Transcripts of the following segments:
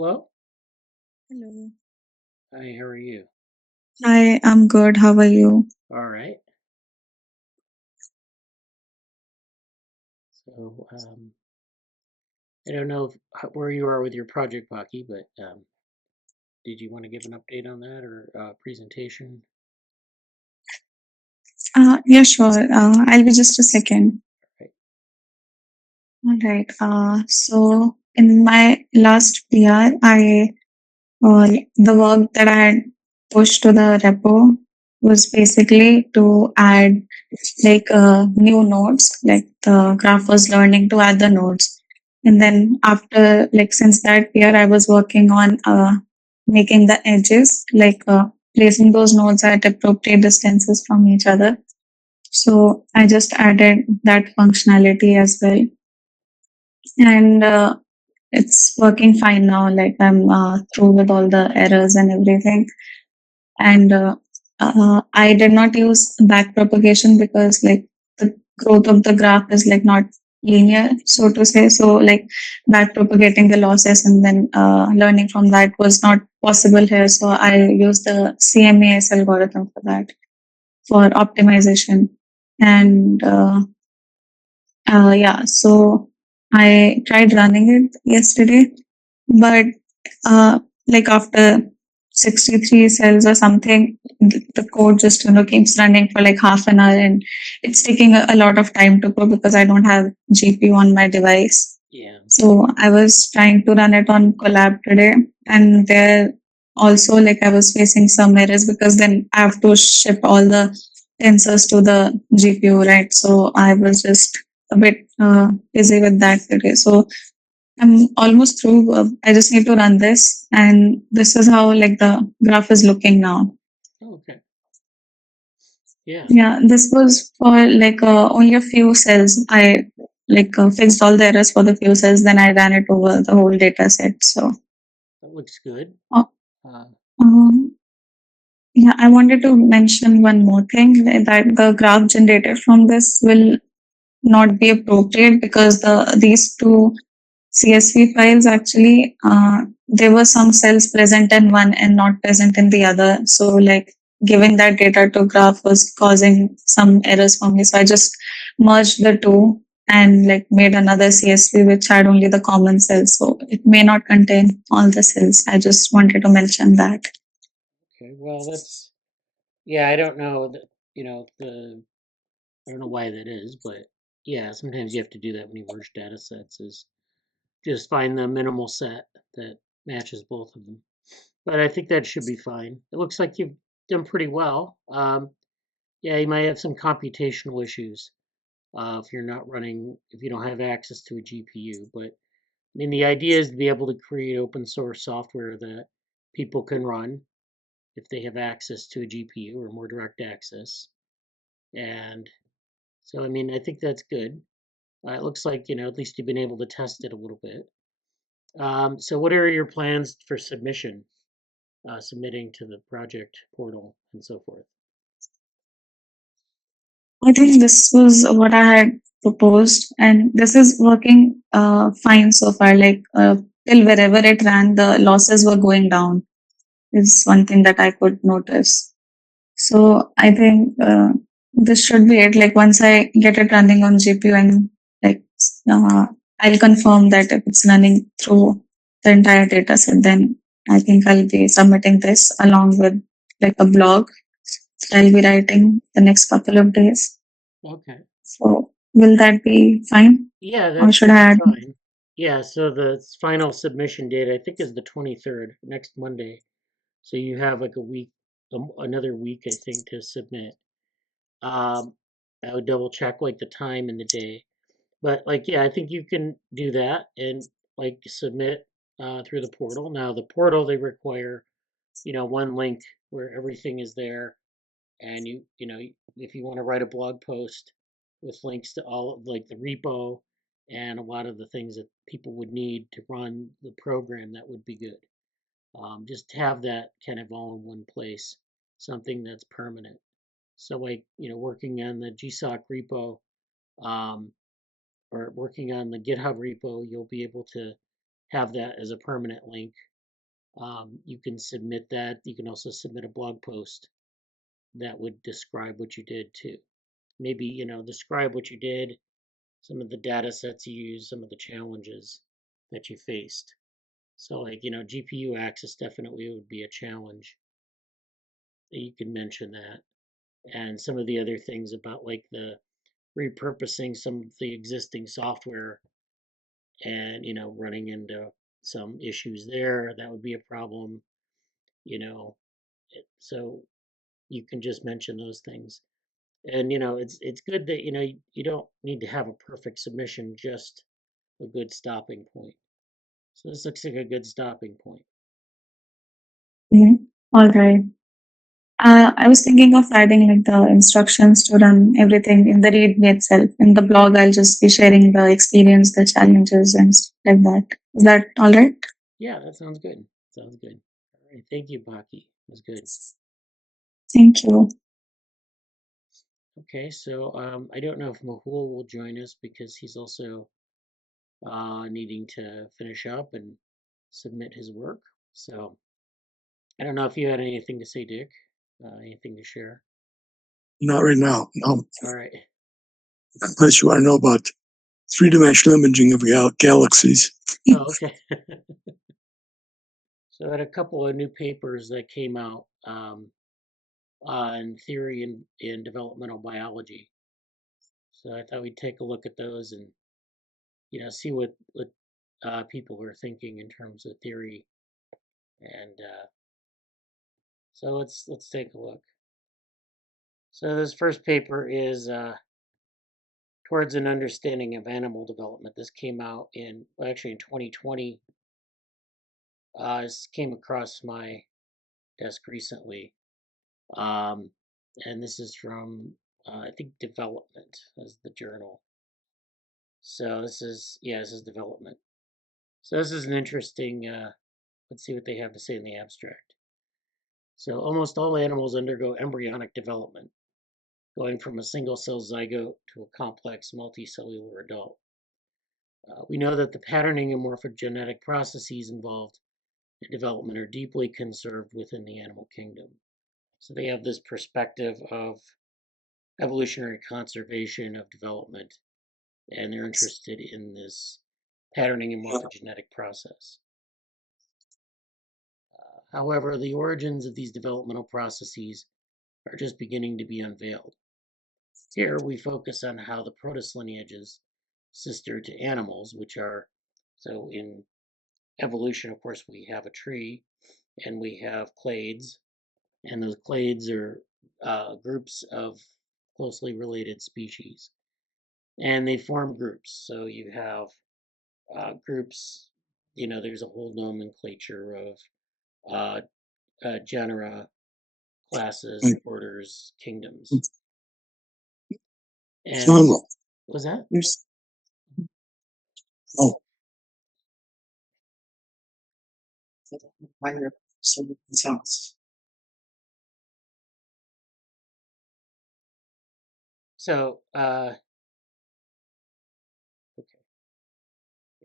Hello. Hello. Hi, how are you? Hi, I'm good. How are you? All right. So, I don't know where you are with your project, Pakhi, but did you want to give an update on that or presentation? Yeah, sure. I'll be just a second. Right. All right. So in my last PR, the work that I had pushed to the repo was basically to add new nodes, like the graph was learning to add the nodes. And then after, since that PR, I was working on making the edges, placing those nodes at appropriate distances from each other. So I just added that functionality as well. And it's working fine now. Like I'm through with all the errors and everything. And I did not use back propagation because the growth of the graph is not linear, so to say. So back propagating the losses and then learning from that was not possible here. So I used the CMAS algorithm for that, for optimization. And yeah, so I tried running it yesterday, but uh, after 63 cells or something, the code just keeps running for like half an hour, and it's taking a lot of time to go because I don't have GPU on my device. Yeah. So I was trying to run it on Collab today, and there also I was facing some errors because then I have to ship all the tensors to the GPU, right? So I was just a bit busy with that today. So I'm almost through. I just need to run this, and this is how the graph is looking now. Okay. Yeah. Yeah, this was for only a few cells. I fixed all the errors for the few cells, then I ran it over the whole data set. So, That looks good. uh, Uh, um, yeah, I wanted to mention one more thing, that the graph generated from this will not be appropriate because these two CSV files actually, there were some cells present in one and not present in the other. So giving that data to graph was causing some errors for me. So I just merged the two and made another CSV which had only the common cells. So it may not contain all the cells. I just wanted to mention that. okay. Well, yeah. I don't know that I don't know why that is, but yeah, sometimes you have to do that when you merge data sets. Is just find the minimal set that matches both of them. But I think that should be fine. It looks like you've done pretty well. Yeah, you might have some computational issues if you're not running, if you don't have access to a GPU. But I mean, the idea is to be able to create open source software that people can run if they have access to a GPU or more direct access. And so, I mean, I think that's good. It looks like, at least you've been able to test it a little bit. So, what are your plans for submission, submitting to the project portal and so forth? I think this was what I had proposed, and this is working fine so far. Till wherever it ran, the losses were going down, is one thing that I could notice. So I think this should be it. Like once I get it running on GPU and like uh, I'll confirm that if it's running through the entire data set, then I think I'll be submitting this along with a blog that I'll be writing the next couple of days. Okay. So will that be fine? Yeah, Or that should should be I add? fine. Yeah, so the final submission date I think is the 23rd, next Monday. So you have like a week, another week I think to submit. I would double check like the time and the day. But like yeah, I think you can do that and like submit through the portal. Now the portal they require, one link where everything is there and if you want to write a blog post with links to all of like the repo and a lot of the things that people would need to run the program, that would be good. Just have that kind of all in one place, something that's permanent. So like working on the GSoC repo, um, or working on the GitHub repo, you'll be able to have that as a permanent link You can submit that. You can also submit a blog post that would describe what you did too. Maybe, describe what you did, some of the data sets you used, some of the challenges that you faced. So like, GPU access definitely would be a challenge. You can mention that. And some of the other things about like the repurposing some of the existing software and, running into some issues there, that would be a problem, you know. So you can just mention those things. And it's good that you don't need to have a perfect submission, just a good stopping point. So this looks like a good stopping point. All right. I was thinking of adding like the instructions to run everything in the README itself. In the blog, I'll just be sharing the experience, the challenges, and stuff like that. Is that all right? Yeah, that sounds good. Sounds good. All right, thank you, Pakhi. That was good. Thank you. Okay, so I don't know if Mahul will join us because he's also needing to finish up and submit his work. So I don't know if you had anything to say, Dick. Anything to share? Not right now, no. All right. Unless you want to know about three-dimensional imaging of galaxies. Oh, okay. So I had a couple of new papers that came out on theory in developmental biology. So I thought we'd take a look at those and see what people are thinking in terms of theory. And so let's take a look. So this first paper is towards an understanding of animal development. This came out in 2020. This came across my desk recently, and this is from I think Development as the journal. So this is Development. So this is an interesting. Let's see what they have to say in the abstract. So almost all animals undergo embryonic development, going from a single cell zygote to a complex multicellular adult. We know that the patterning and morphogenetic processes involved in development are deeply conserved within the animal kingdom. So they have this perspective of evolutionary conservation of development, and they're interested in this patterning and morphogenetic process. However, the origins of these developmental processes are just beginning to be unveiled. Here we focus on how the protist lineages, sister to animals, which are, so in evolution, of course, we have a tree and we have clades, and those clades are groups of closely related species, and they form groups. So you have groups, there's a whole nomenclature of genera, classes, orders, kingdoms. And was that? Oh. So, okay.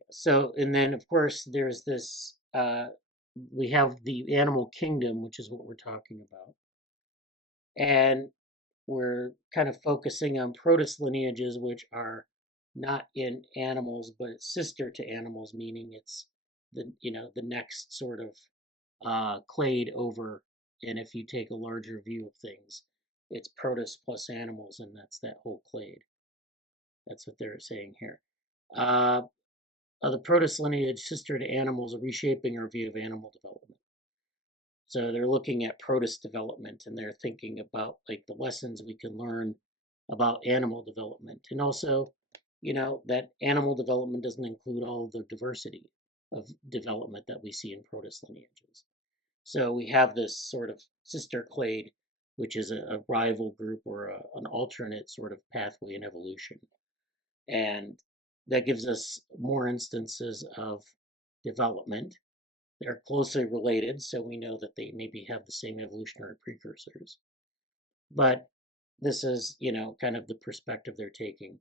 So, and then of course there's this, we have the animal kingdom, which is what we're talking about. And we're kind of focusing on protist lineages, which are not in animals, but sister to animals, meaning it's the next sort of clade over. And if you take a larger view of things, it's protists plus animals, and that's that whole clade. That's what they're saying here. The protist lineage sister to animals are reshaping our view of animal development. So they're looking at protist development, and they're thinking about like the lessons we can learn about animal development. And also, that animal development doesn't include all of the diversity of development that we see in protist lineages. So we have this sort of sister clade, which is a rival group or an alternate sort of pathway in evolution. And that gives us more instances of development. They're closely related, so we know that they maybe have the same evolutionary precursors. But this is, kind of the perspective they're taking,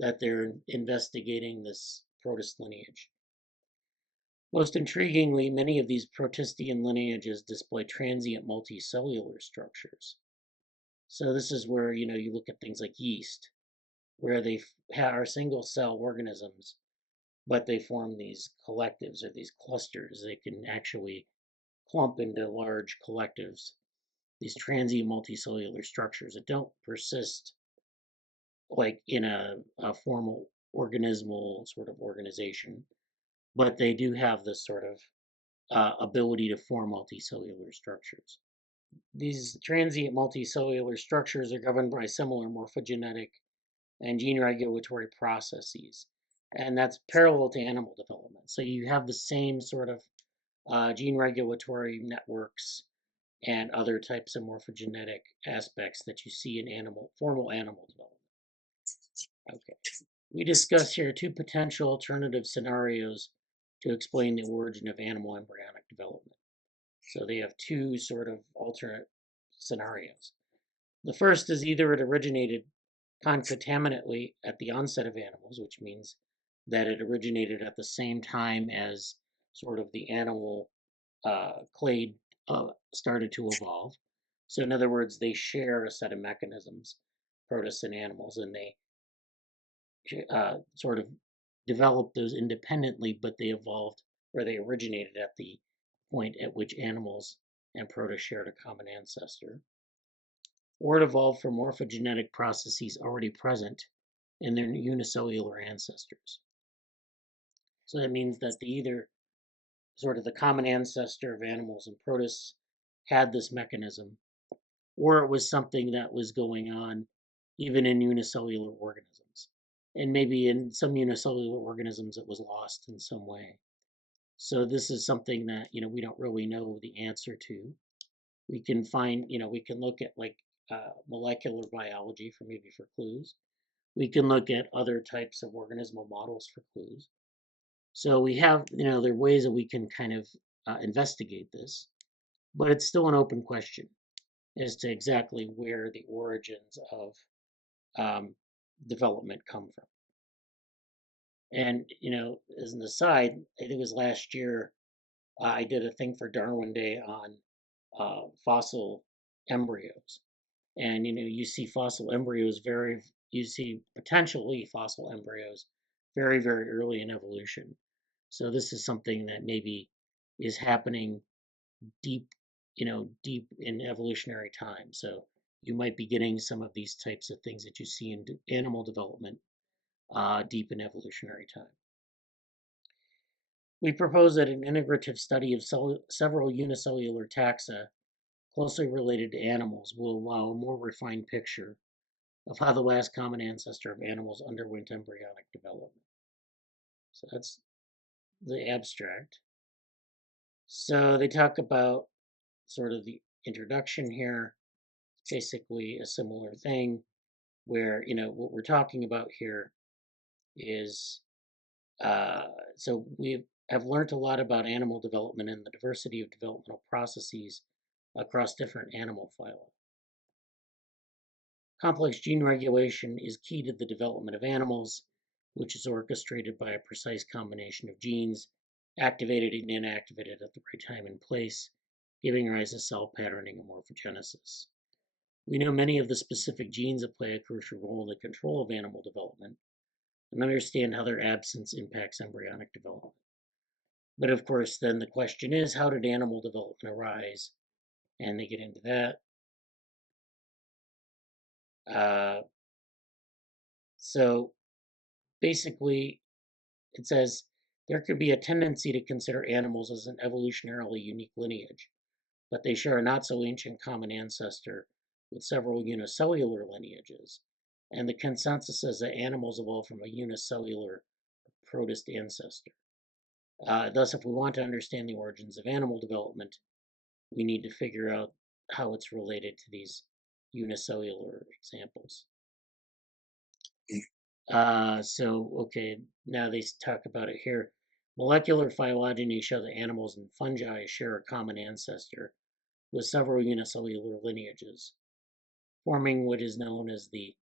that they're investigating this protist lineage. Most intriguingly, many of these protistian lineages display transient multicellular structures. So this is where, you look at things like yeast, where they are single cell organisms, but they form these collectives or these clusters. They can actually clump into large collectives, these transient multicellular structures that don't persist like in a formal organismal sort of organization, but they do have this sort of ability to form multicellular structures. These transient multicellular structures are governed by similar morphogenetic and gene regulatory processes, and that's parallel to animal development. So you have the same sort of gene regulatory networks and other types of morphogenetic aspects that you see in formal animal development. Okay. We discuss here two potential alternative scenarios to explain the origin of animal embryonic development. So they have two sort of alternate scenarios. The first is either it originated concomitantly at the onset of animals, which means that it originated at the same time as sort of the animal clade started to evolve. So in other words, they share a set of mechanisms, protists and animals, and they sort of developed those independently, but they evolved or they originated at the point at which animals and protists shared a common ancestor. Or it evolved from morphogenetic processes already present in their unicellular ancestors. So that means that either sort of the common ancestor of animals and protists had this mechanism, or it was something that was going on even in unicellular organisms. And maybe in some unicellular organisms it was lost in some way. So this is something that, we don't really know the answer to. We can find, we can look at like molecular biology for clues. We can look at other types of organismal models for clues. So we have, there are ways that we can kind of investigate this, but it's still an open question as to exactly where the origins of development come from. And, as an aside, I think it was last year, I did a thing for Darwin Day on fossil embryos. And, you see fossil embryos you see potentially fossil embryos very, very early in evolution. So this is something that maybe is happening deep, deep in evolutionary time. So you might be getting some of these types of things that you see in animal development deep in evolutionary time. We propose that an integrative study of several unicellular taxa closely related to animals will allow a more refined picture of how the last common ancestor of animals underwent embryonic development. So that's the abstract. So they talk about sort of the introduction here, basically a similar thing where, what we're talking about here is, so we have learned a lot about animal development and the diversity of developmental processes across different animal phyla. Complex gene regulation is key to the development of animals, which is orchestrated by a precise combination of genes, activated and inactivated at the right time and place, giving rise to cell patterning and morphogenesis. We know many of the specific genes that play a crucial role in the control of animal development and understand how their absence impacts embryonic development. But of course, then the question is, how did animal development arise? And they get into that. So basically, it says there could be a tendency to consider animals as an evolutionarily unique lineage, but they share a not so ancient common ancestor with several unicellular lineages. And the consensus is that animals evolved from a unicellular protist ancestor. Thus, if we want to understand the origins of animal development, we need to figure out how it's related to these unicellular examples. Okay, now they talk about it here. Molecular phylogeny show that animals and fungi share a common ancestor with several unicellular lineages, forming what is known as the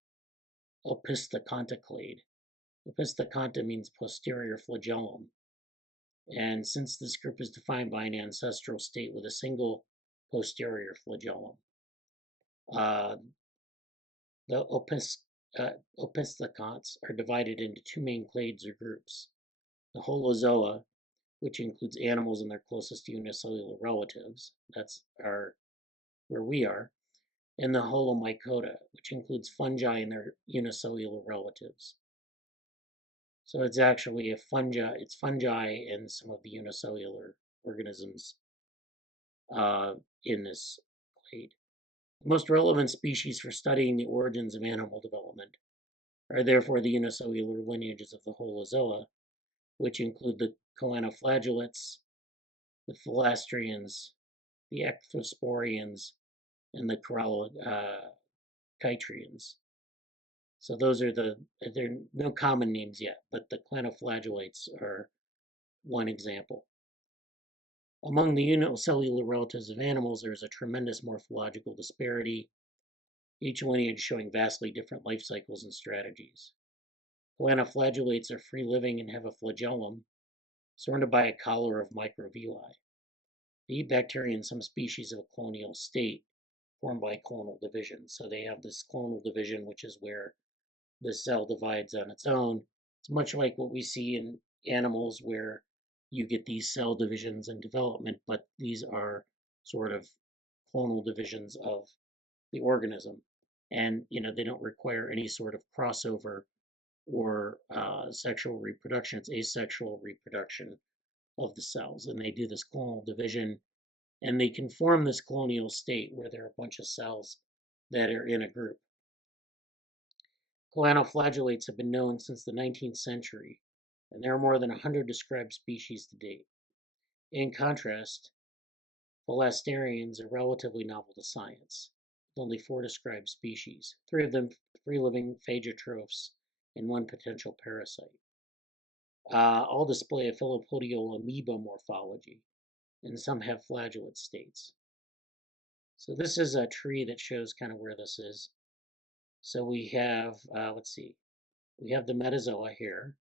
Opistheconta clade. Opistheconta means posterior flagellum. And since this group is defined by an ancestral state with a single posterior flagellum, uh, the opisthecons are divided into two main clades or groups. The holozoa, which includes animals and their closest unicellular relatives, that's where we are, and the holomycota, which includes fungi and their unicellular relatives. So it's actually it's fungi and some of the unicellular organisms in this clade. The most relevant species for studying the origins of animal development are therefore the unicellular lineages of the holozoa, which include the choanoflagellates, the philastrians, the ectosporians, and the corallochytrians. So those are there are no common names yet, but the choanoflagellates are one example. Among the unicellular relatives of animals, there is a tremendous morphological disparity, each lineage showing vastly different life cycles and strategies. Choanoflagellates are free-living and have a flagellum surrounded by a collar of microvilli. They eat bacteria in some species of a colonial state formed by clonal division. So they have this clonal division, which is where the cell divides on its own. It's much like what we see in animals where you get these cell divisions and development, but these are sort of clonal divisions of the organism. And, they don't require any sort of crossover or sexual reproduction. It's asexual reproduction of the cells. And they do this clonal division, and they can form this colonial state where there are a bunch of cells that are in a group. Choanoflagellates have been known since the 19th century, and there are more than 100 described species to date. In contrast, philastrians are relatively novel to science, with only 4 described species, 3 of them free-living phagotrophs and 1 potential parasite. All display a filopodial amoeba morphology, and some have flagellate states. So this is a tree that shows kind of where this is. So we have, we have the metazoa here,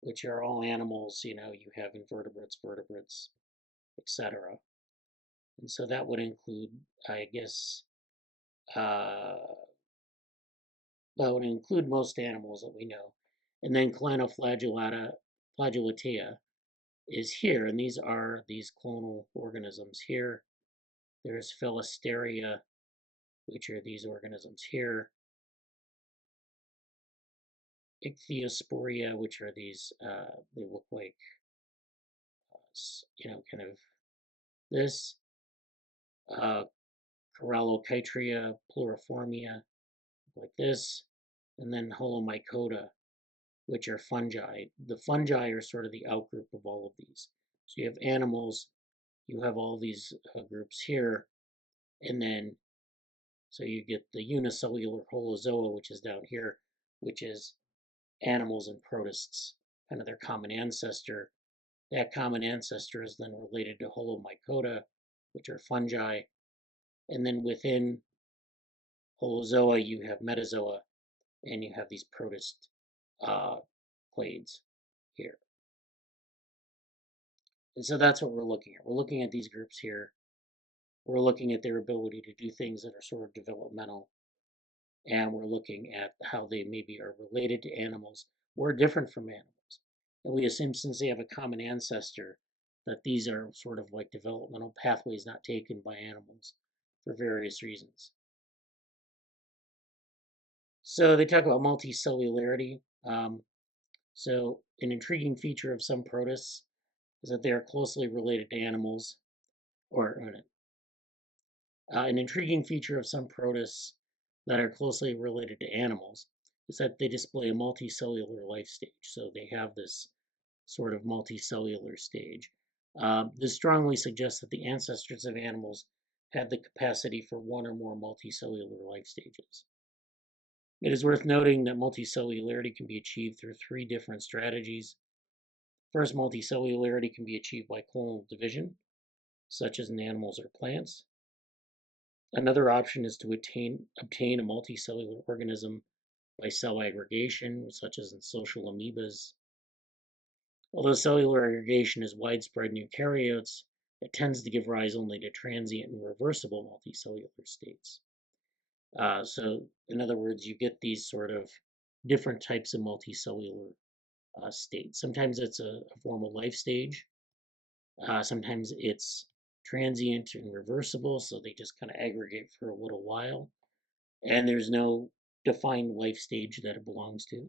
which are all animals, you have invertebrates, vertebrates, etc. And so that would include, I guess, that would include most animals that we know. And then Choanoflagellatea is here, and these are these clonal organisms here. There's Philasteria, which are these organisms here. Ichthyosporia, which are these, they look like, kind of this. Corallochytria pluriformia, like this. And then holomycota, which are fungi. The fungi are sort of the outgroup of all of these. So you have animals, you have all these groups here, and then so you get the unicellular holozoa, which is down here, which is animals and protists, kind of their common ancestor. That common ancestor is then related to holomycota, which are fungi. And then within holozoa, you have metazoa, and you have these protist clades here. And so that's what we're looking at. We're looking at these groups here. We're looking at their ability to do things that are sort of developmental. And we're looking at how they maybe are related to animals or different from animals. And we assume since they have a common ancestor that these are sort of like developmental pathways not taken by animals for various reasons. So they talk about multicellularity. So an intriguing feature of some protists is that they are closely related to animals, or an intriguing feature of some protists that are closely related to animals is that they display a multicellular life stage. So they have this sort of multicellular stage. This strongly suggests that the ancestors of animals had the capacity for one or more multicellular life stages. It is worth noting that multicellularity can be achieved through 3 different strategies. First, multicellularity can be achieved by clonal division, such as in animals or plants. Another option is to obtain a multicellular organism by cell aggregation, such as in social amoebas. Although cellular aggregation is widespread in eukaryotes, it tends to give rise only to transient and reversible multicellular states. So, in other words, you get these sort of different types of multicellular states. Sometimes it's a formal life stage. Sometimes it's transient and reversible, so they just kind of aggregate for a little while, and there's no defined life stage that it belongs to.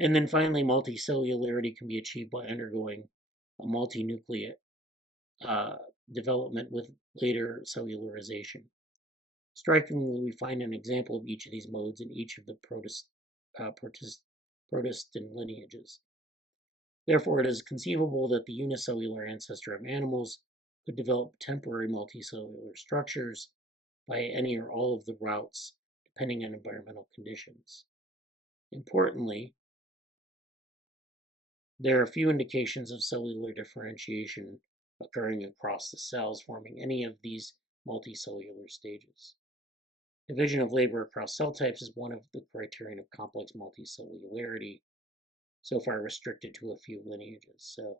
And then finally, multicellularity can be achieved by undergoing a multinucleate development with later cellularization. Strikingly, we find an example of each of these modes in each of the protists and lineages. Therefore, it is conceivable that the unicellular ancestor of animals could develop temporary multicellular structures by any or all of the routes, depending on environmental conditions. Importantly, there are few indications of cellular differentiation occurring across the cells forming any of these multicellular stages. Division of labor across cell types is one of the criterion of complex multicellularity, so far restricted to a few lineages. So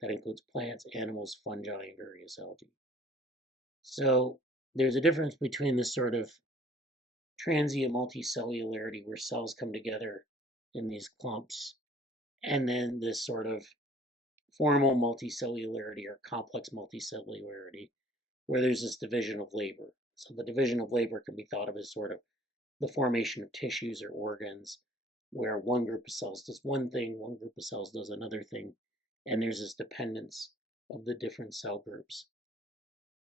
that includes plants, animals, fungi, and various algae. So there's a difference between this sort of transient multicellularity where cells come together in these clumps, and then this sort of formal multicellularity or complex multicellularity where there's this division of labor. So the division of labor can be thought of as sort of the formation of tissues or organs where one group of cells does one thing, one group of cells does another thing, and there's this dependence of the different cell groups.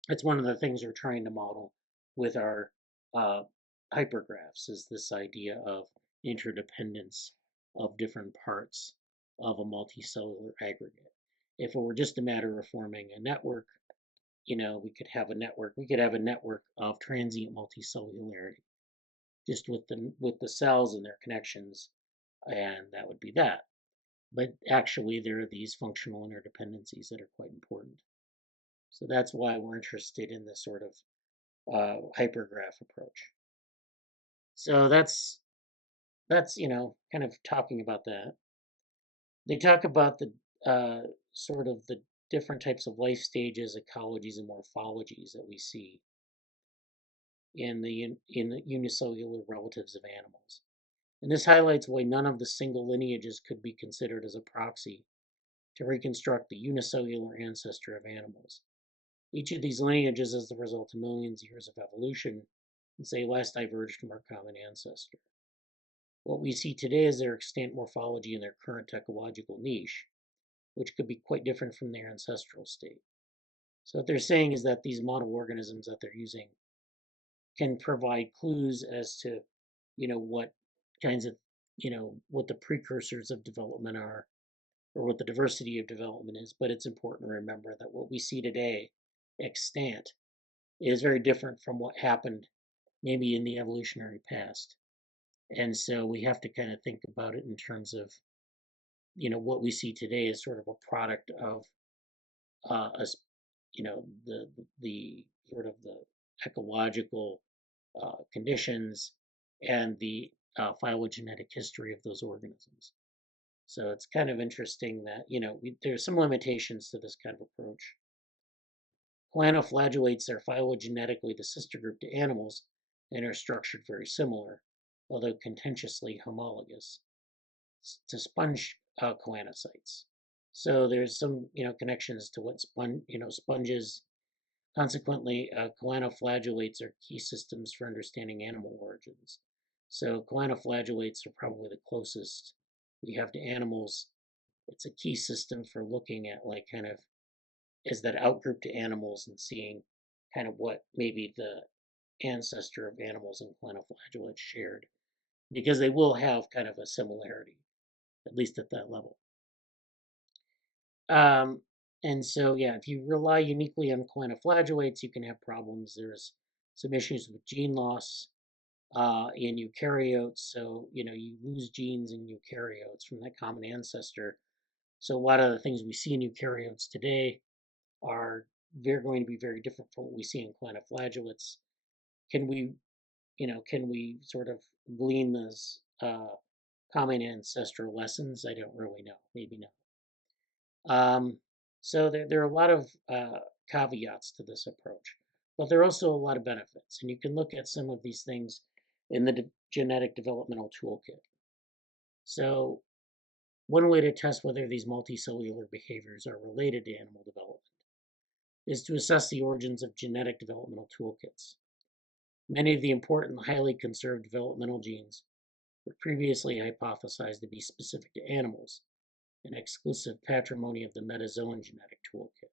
That's one of the things we're trying to model with our hypergraphs is this idea of interdependence of different parts of a multicellular aggregate. If it were just a matter of forming a network, we could have a network of transient multicellularity just with the cells and their connections, and that would be that. But actually, there are these functional interdependencies that are quite important. So that's why we're interested in this sort of hypergraph approach. So that's kind of talking about that. They talk about the sort of the different types of life stages, ecologies, and morphologies that we see in the unicellular relatives of animals. And this highlights why none of the single lineages could be considered as a proxy to reconstruct the unicellular ancestor of animals. Each of these lineages is the result of millions of years of evolution since they last diverged from our common ancestor. What we see today is their extant morphology and their current ecological niche, which could be quite different from their ancestral state. So what they're saying is that these model organisms that they're using can provide clues as to, what kinds of, what the precursors of development are, or what the diversity of development is. But it's important to remember that what we see today, extant, is very different from what happened maybe in the evolutionary past. And so we have to kind of think about it in terms of, what we see today is sort of a product of us, the sort of the ecological conditions and the phylogenetic history of those organisms. So it's kind of interesting that, there's some limitations to this kind of approach. Choanoflagellates are phylogenetically the sister group to animals and are structured very similar, although contentiously homologous, to sponge choanocytes. So there's some, connections to what sponges. Consequently, choanoflagellates are key systems for understanding animal origins. So choanoflagellates are probably the closest we have to animals. It's a key system for looking at kind of is that outgroup to animals and seeing kind of what maybe the ancestor of animals and choanoflagellates shared, because they will have kind of a similarity, at least at that level. And so, yeah, if you rely uniquely on choanoflagellates, you can have problems. There's some issues with gene loss in eukaryotes. So, you lose genes in eukaryotes from that common ancestor. So a lot of the things we see in eukaryotes today they're going to be very different from what we see in choanoflagellates. Can we sort of glean those common ancestral lessons? I don't really know. Maybe not. So there are a lot of caveats to this approach, but there are also a lot of benefits. And you can look at some of these things in the genetic developmental toolkit. So one way to test whether these multicellular behaviors are related to animal development is to assess the origins of genetic developmental toolkits. Many of the important, highly conserved developmental genes were previously hypothesized to be specific to animals, an exclusive patrimony of the metazoan genetic toolkit.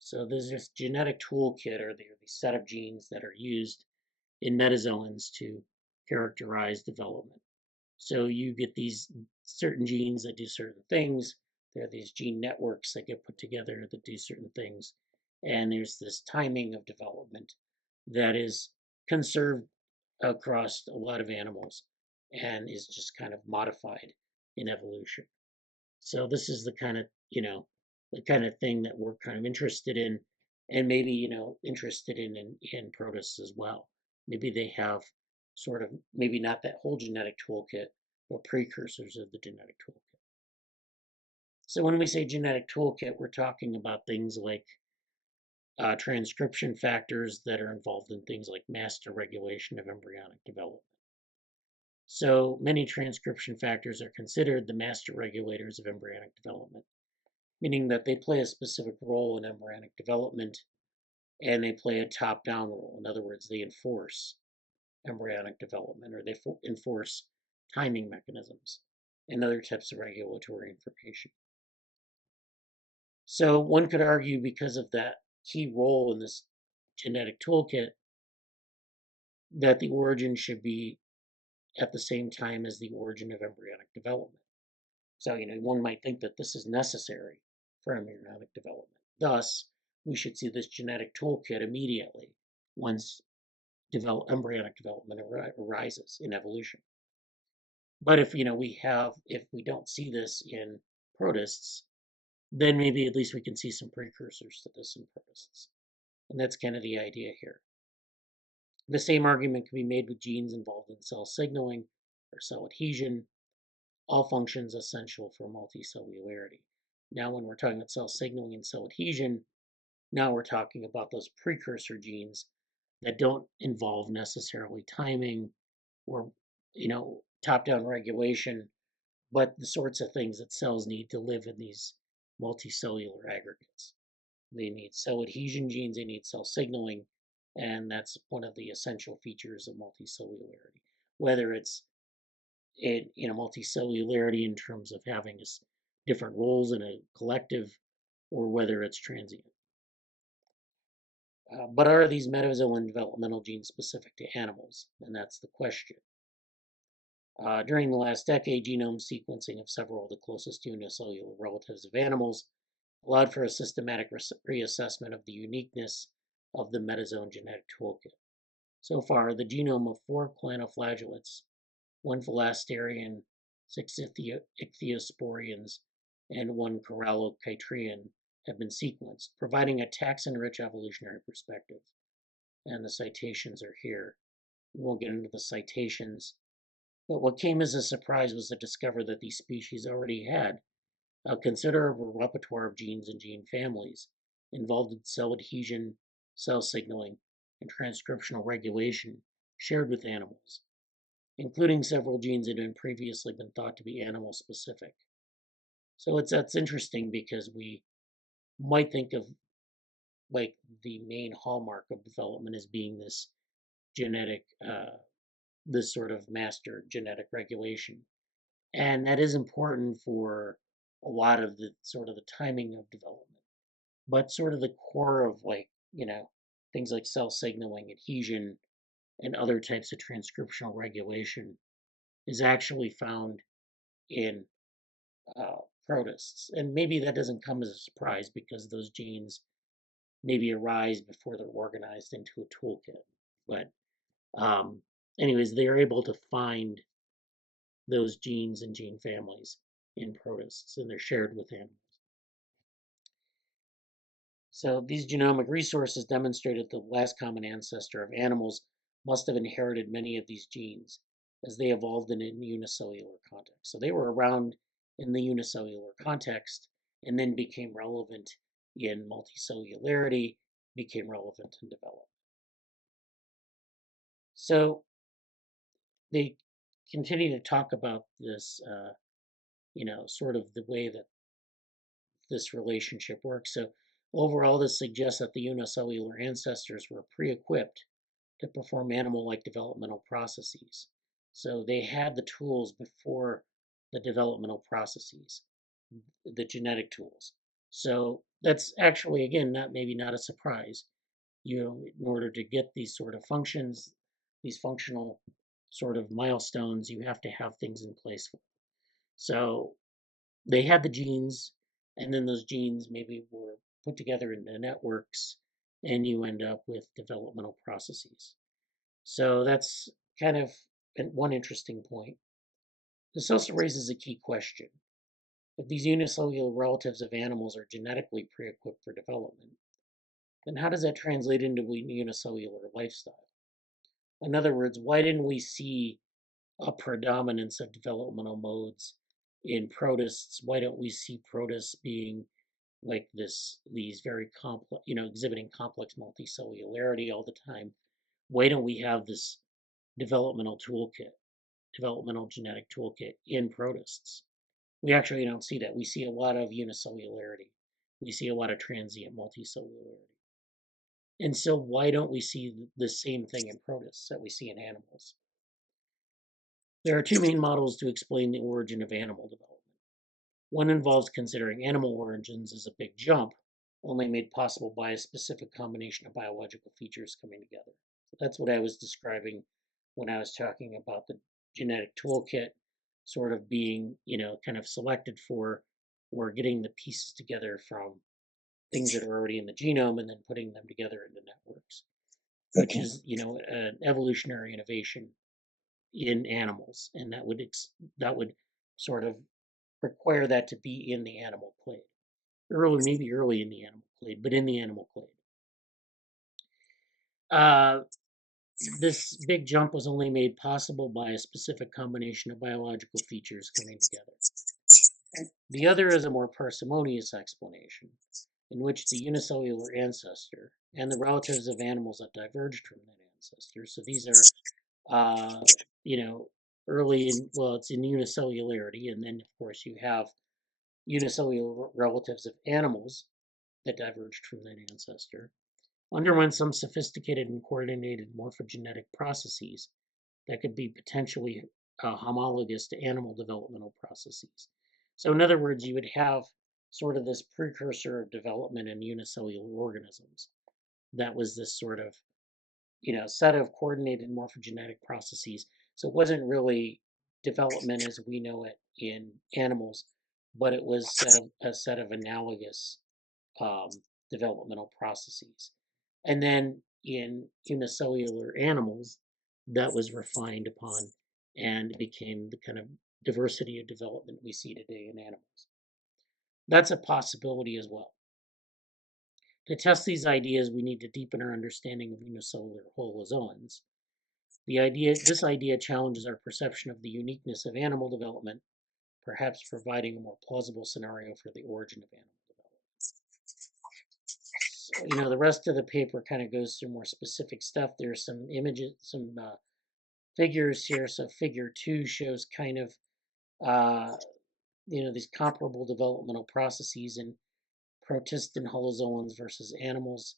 So there's this genetic toolkit, or the set of genes that are used in metazoans to characterize development. So you get these certain genes that do certain things. There are these gene networks that get put together that do certain things. And there's this timing of development that is conserved across a lot of animals and is just kind of modified in evolution. So this is the kind of, the kind of thing that we're kind of interested in, and maybe, interested in protists as well. Maybe they have sort of, maybe not that whole genetic toolkit, but precursors of the genetic toolkit. So when we say genetic toolkit, we're talking about things like transcription factors that are involved in things like master regulation of embryonic development. So many transcription factors are considered the master regulators of embryonic development, meaning that they play a specific role in embryonic development and they play a top-down role. In other words, they enforce embryonic development, or they enforce timing mechanisms and other types of regulatory information. So one could argue, because of that key role in this genetic toolkit, that the origin should be at the same time as the origin of embryonic development. So, one might think that this is necessary for embryonic development. Thus, we should see this genetic toolkit immediately once embryonic development arises in evolution. But if we don't see this in protists, then maybe at least we can see some precursors to this in protists. And that's kind of the idea here. The same argument can be made with genes involved in cell signaling or cell adhesion, all functions essential for multicellularity. Now, when we're talking about cell signaling and cell adhesion, now we're talking about those precursor genes that don't involve necessarily timing or, top-down regulation, but the sorts of things that cells need to live in these multicellular aggregates. They need cell adhesion genes, they need cell signaling, and that's one of the essential features of multicellularity. Whether it's multicellularity in terms of having different roles in a collective, or whether it's transient. But are these metazoan developmental genes specific to animals? And that's the question. During the last decade, genome sequencing of several of the closest unicellular relatives of animals allowed for a systematic reassessment of the uniqueness of the metazoan genetic toolkit. So far, the genome of 4 planofflagellates, 1 philasterian, 6 ichthyosporians, and 1 corallochytrian have been sequenced, providing a taxon-rich evolutionary perspective. And the citations are here. We won't get into the citations, but what came as a surprise was to discover that these species already had a considerable repertoire of genes and gene families involved in cell adhesion, cell signaling, and transcriptional regulation shared with animals, including several genes that had previously been thought to be animal specific. So that's interesting, because we might think of like the main hallmark of development as being this genetic, this sort of master genetic regulation. And that is important for a lot of the sort of the timing of development. But sort of the core of things like cell signaling, adhesion, and other types of transcriptional regulation is actually found in protists. And maybe that doesn't come as a surprise, because those genes maybe arise before they're organized into a toolkit. But anyways, they are able to find those genes and gene families in protists, and they're shared with animals. So these genomic resources demonstrated the last common ancestor of animals must have inherited many of these genes, as they evolved in a unicellular context. So they were around in the unicellular context and then became relevant in multicellularity, became relevant in development. So they continue to talk about this, sort of the way that this relationship works. So overall, this suggests that the unicellular ancestors were pre-equipped to perform animal-like developmental processes. So they had the tools before the developmental processes, the genetic tools. So that's actually, again, maybe not a surprise. In order to get these sort of functions, these functional sort of milestones, you have to have things in place. So they had the genes, and then those genes maybe were put together into networks, and you end up with developmental processes. So that's kind of one interesting point. This also raises a key question. If these unicellular relatives of animals are genetically pre-equipped for development, then how does that translate into unicellular lifestyle? In other words, why didn't we see a predominance of developmental modes in protists? Why don't we see protists being like these very complex, exhibiting complex multicellularity all the time? Why don't we have this developmental genetic toolkit in protists? We actually don't see that. We see a lot of unicellularity. We see a lot of transient multicellularity. And so why don't we see the same thing in protists that we see in animals? There are two main models to explain the origin of animal development. One involves considering animal origins as a big jump, only made possible by a specific combination of biological features coming together. That's what I was describing when I was talking about the genetic toolkit sort of being, kind of selected for, or getting the pieces together from things that are already in the genome and then putting them together into networks, which is, an evolutionary innovation in animals, and that would sort of require that to be in the animal clade. Maybe early in the animal clade, but in the animal clade. This big jump was only made possible by a specific combination of biological features coming together. The other is a more parsimonious explanation, in which the unicellular ancestor and the relatives of animals that diverged from that ancestor. So these are, early in, well, it's in unicellularity, and then of course you have unicellular relatives of animals that diverged from that ancestor, underwent some sophisticated and coordinated morphogenetic processes that could be potentially homologous to animal developmental processes. So in other words, you would have sort of this precursor of development in unicellular organisms. That was this sort of, set of coordinated morphogenetic processes. So it wasn't really development as we know it in animals, but it was a set of analogous developmental processes. And then in unicellular animals, that was refined upon and became the kind of diversity of development we see today in animals. That's a possibility as well. To test these ideas, we need to deepen our understanding of unicellular holozoans. This idea challenges our perception of the uniqueness of animal development, perhaps providing a more plausible scenario for the origin of animal development. So, the rest of the paper kind of goes through more specific stuff. There's some images, some figures here. So figure 2 shows kind of, these comparable developmental processes in protist and holozoans versus animals.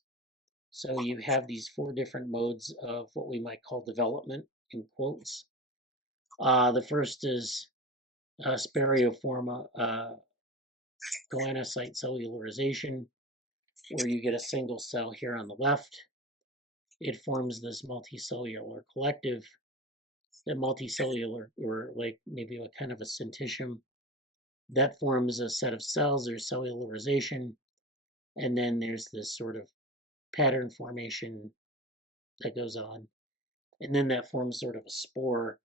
So you have these 4 different modes of what we might call development, in quotes. The first is sporoforma choanocyte cellularization, where you get a single cell here on the left. It forms this multicellular collective. The multicellular, or like maybe a kind of a syncytium, that forms a set of cells. There's cellularization, and then there's this sort of pattern formation that goes on, and then that forms sort of a spore,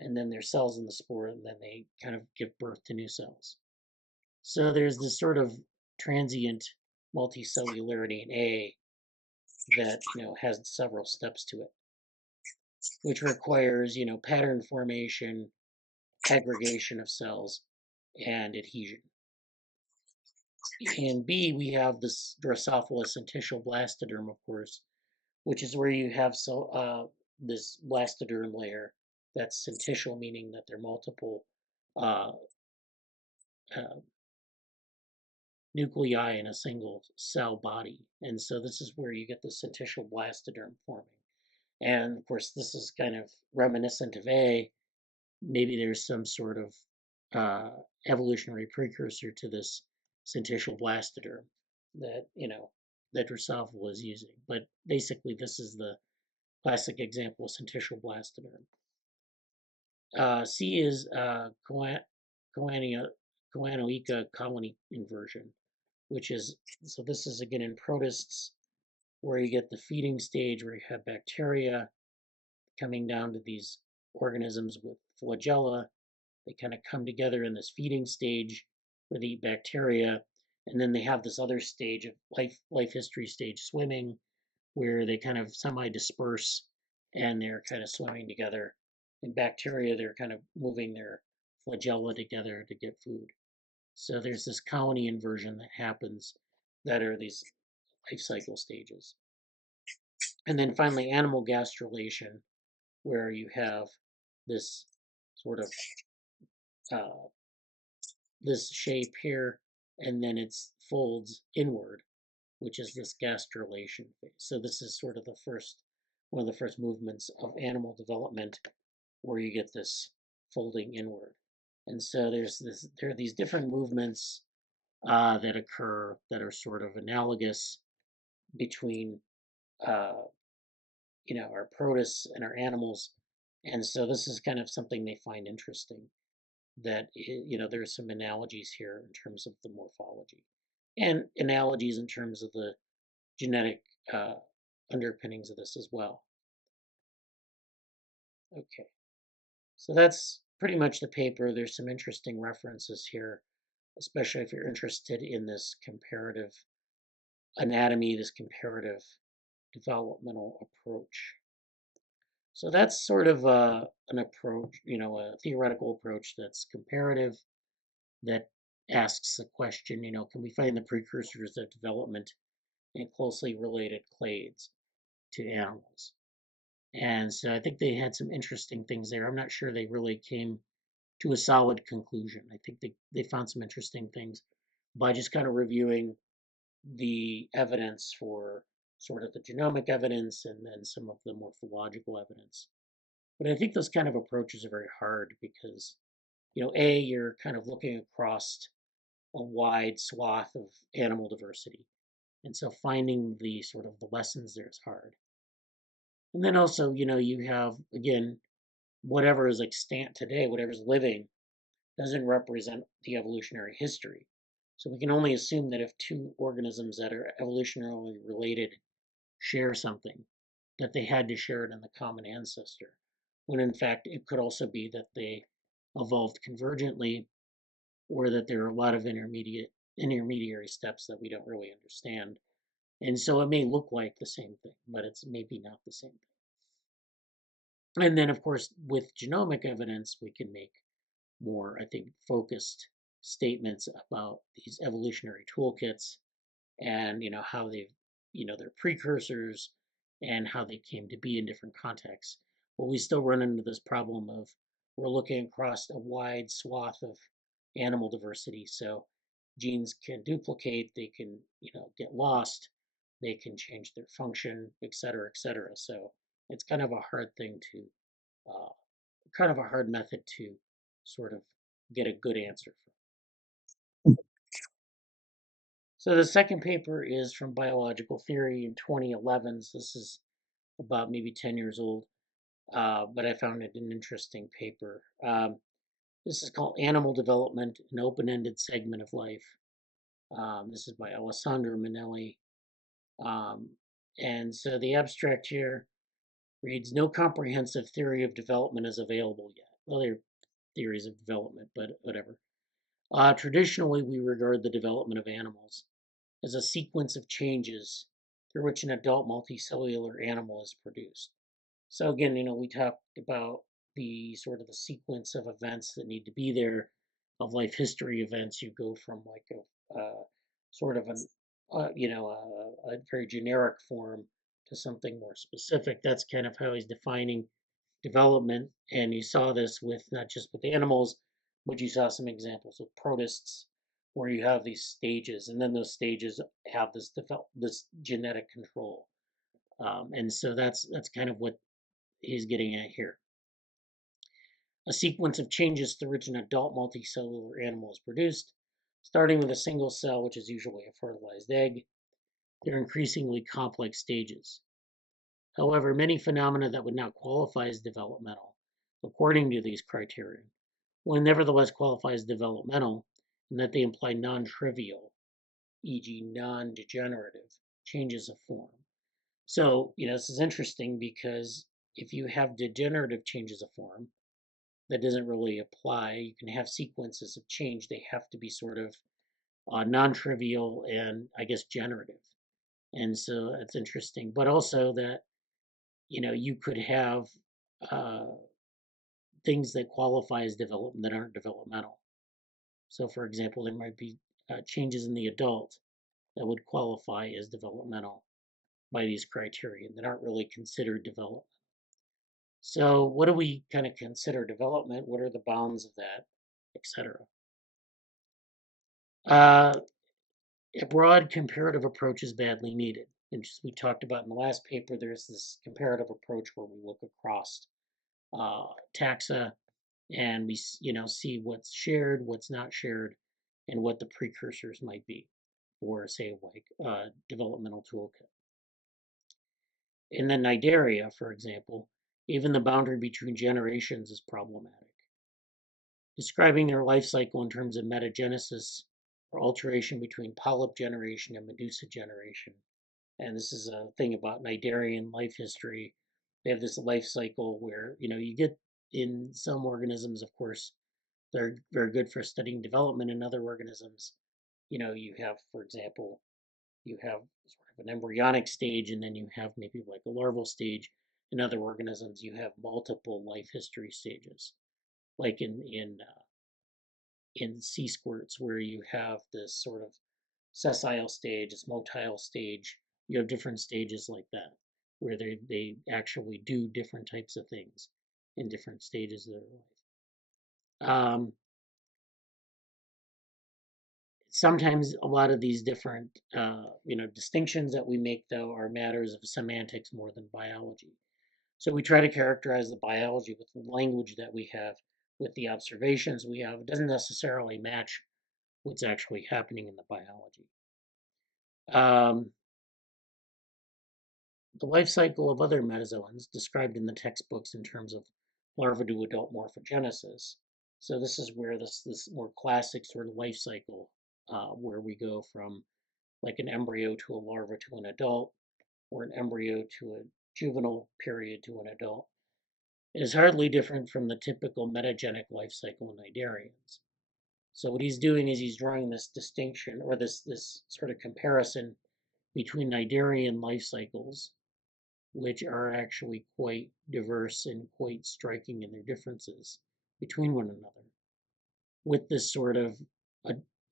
and then there's cells in the spore, and then they kind of give birth to new cells. So there's this sort of transient multicellularity in A that has several steps to it. which requires, pattern formation, aggregation of cells, and adhesion. In B, we have this Drosophila syncytial blastoderm, of course, which is where you have this blastoderm layer that's syncytial, meaning that there are multiple uh, uh, nuclei in a single cell body. And so this is where you get the syncytial blastoderm forming. And of course, this is kind of reminiscent of A. Maybe there's some sort of evolutionary precursor to this syncytial blastoderm that, that Drosophila was using. But basically, this is the classic example of syncytial blastoderm. C is Coanoica colony inversion, which is, so this is again in protists, where you get the feeding stage where you have bacteria coming down to these organisms with flagella. They kind of come together in this feeding stage where they eat bacteria, and then they have this other stage of life history stage, swimming, where they kind of semi-disperse and they're kind of swimming together. In bacteria, they're kind of moving their flagella together to get food. So there's this colony inversion that happens that are these life cycle stages. And then finally, animal gastrulation, where you have this sort of this shape here, and then it folds inward, which is this gastrulation phase. So this is sort of one of the first movements of animal development, where you get this folding inward. And so there are these different movements that occur that are sort of analogous between our protists and our animals. And so this is kind of something they find interesting, that there's some analogies here in terms of the morphology and analogies in terms of the genetic underpinnings of this as well. Okay, so that's pretty much the paper. There's some interesting references here, especially if you're interested in this comparative anatomy, this comparative developmental approach. So that's sort of an approach, a theoretical approach that's comparative, that asks the question, can we find the precursors of development in closely related clades to animals? And so I think they had some interesting things there. I'm not sure they really came to a solid conclusion. I think they found some interesting things by just kind of reviewing the evidence for sort of the genomic evidence and then some of the morphological evidence. But I think those kind of approaches are very hard because, you're kind of looking across a wide swath of animal diversity. And so finding the sort of the lessons there is hard. And then also, you have, again, whatever is extant today, whatever's living, doesn't represent the evolutionary history. So we can only assume that if two organisms that are evolutionarily related share something, that they had to share it in the common ancestor, when in fact it could also be that they evolved convergently, or that there are a lot of intermediary steps that we don't really understand. And so it may look like the same thing, but it's maybe not the same thing. And then, of course, with genomic evidence, we can make more, I think, focused statements about these evolutionary toolkits and, how they've, their precursors and how they came to be in different contexts. But we still run into this problem of we're looking across a wide swath of animal diversity. So genes can duplicate, they can, get lost, they can change their function, et cetera, et cetera. So it's kind of a hard thing to, kind of a hard method to sort of get a good answer from. So the second paper is from Biological Theory in 2011. So this is about maybe 10 years old, but I found it an interesting paper. This is called Animal Development, an Open-Ended Segment of Life. This is by Alessandro Minelli. And so the abstract here reads, no comprehensive theory of development is available yet. Well, there are theories of development, but whatever. Traditionally, we regard the development of animals as a sequence of changes through which an adult multicellular animal is produced. So again, we talked about the sort of the sequence of events that need to be there, of life history events. You go from like a sort of a very generic form to something more specific. That's kind of how he's defining development. And you saw this with not just with animals, but you saw some examples with protists where you have these stages, and then those stages have this genetic control. And so that's kind of what he's getting at here. A sequence of changes through which an adult multicellular animal is produced, starting with a single cell, which is usually a fertilized egg. They're increasingly complex stages. However, many phenomena that would not qualify as developmental, according to these criteria, will nevertheless qualify as developmental in that they imply non-trivial, e.g., non-degenerative changes of form. So, this is interesting because if you have degenerative changes of form, that doesn't really apply. You can have sequences of change. They have to be sort of non-trivial and, I guess, generative. And so that's interesting. But also that, you could have uh, things that qualify as development that aren't developmental. So, for example, there might be changes in the adult that would qualify as developmental by these criteria that aren't really considered development. So, what do we kind of consider development? What are the bounds of that, etc.? A broad comparative approach is badly needed. And just we talked about in the last paper, there's this comparative approach where we look across taxa and we see what's shared, what's not shared, and what the precursors might be for, say, like developmental toolkit. In the Cnidaria, for example, even the boundary between generations is problematic. Describing their life cycle in terms of metagenesis or alteration between polyp generation and Medusa generation. And this is a thing about Cnidarian life history. They have this life cycle where, you get in some organisms, of course, they're very good for studying development. In other organisms, you have, for example, you have sort of an embryonic stage, and then you have maybe like a larval stage. In other organisms, you have multiple life history stages, like in sea squirts, where you have this sort of sessile stage, this motile stage. You have different stages like that, where they actually do different types of things in different stages of their life. Sometimes a lot of these different distinctions that we make, though, are matters of semantics more than biology. So we try to characterize the biology with the language that we have, with the observations we have. It doesn't necessarily match what's actually happening in the biology. The life cycle of other metazoans described in the textbooks in terms of larva to adult morphogenesis. So this is where this more classic sort of life cycle, where we go from like an embryo to a larva to an adult, or an embryo to a juvenile period to an adult, is hardly different from the typical metagenic life cycle in cnidarians. So what he's doing is he's drawing this distinction, or this sort of comparison between cnidarian life cycles, which are actually quite diverse and quite striking in their differences between one another, with this sort of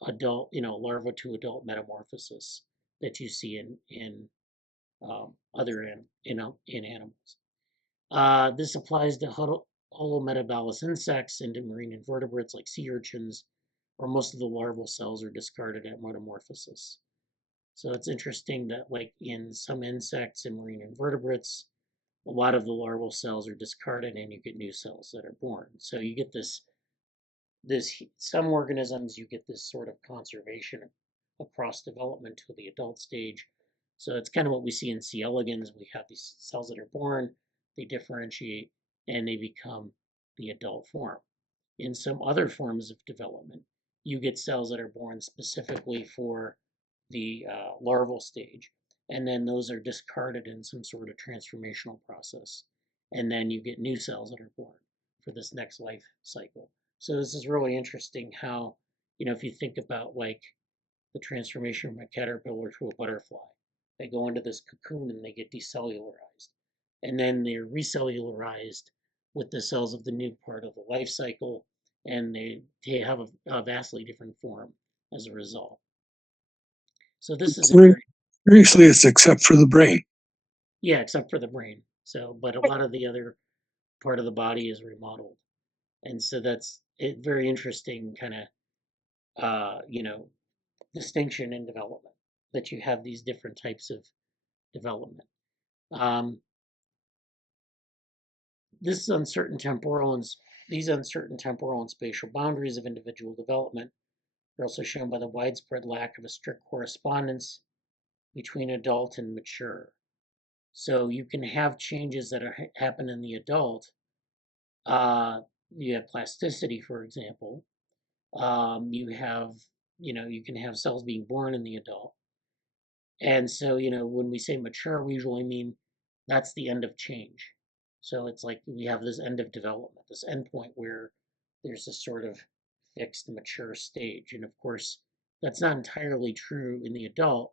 adult, larva to adult metamorphosis that you see in other in animals. This applies to holometabolous insects and to marine invertebrates like sea urchins, where most of the larval cells are discarded at metamorphosis. So it's interesting that, like in some insects and marine invertebrates, a lot of the larval cells are discarded and you get new cells that are born. So you get this some organisms, you get this sort of conservation across development to the adult stage. So it's kind of what we see in C. elegans. We have these cells that are born, they differentiate, and they become the adult form. In some other forms of development, you get cells that are born specifically for the larval stage, and then those are discarded in some sort of transformational process. And then you get new cells that are born for this next life cycle. So this is really interesting how, if you think about like the transformation from a caterpillar to a butterfly, they go into this cocoon and they get decellularized. and then they're recellularized with the cells of the new part of the life cycle, and they have a vastly different form as a result. So this is a very, Seriously, it's except for the brain. yeah, except for the brain. So, but a lot of the other part of the body is remodeled, and so that's it. Very interesting kind of distinction in development, that you have these different types of development. Um, this uncertain temporal and these uncertain temporal and spatial boundaries of individual development are also shown by the widespread lack of a strict correspondence between adult and mature. So you can have changes that happen in the adult. You have plasticity, for example. You have, you can have cells being born in the adult. And so, when we say mature, we usually mean that's the end of change. So it's like we have this end of development, this end point where there's a sort of fixed mature stage. And of course, that's not entirely true in the adult,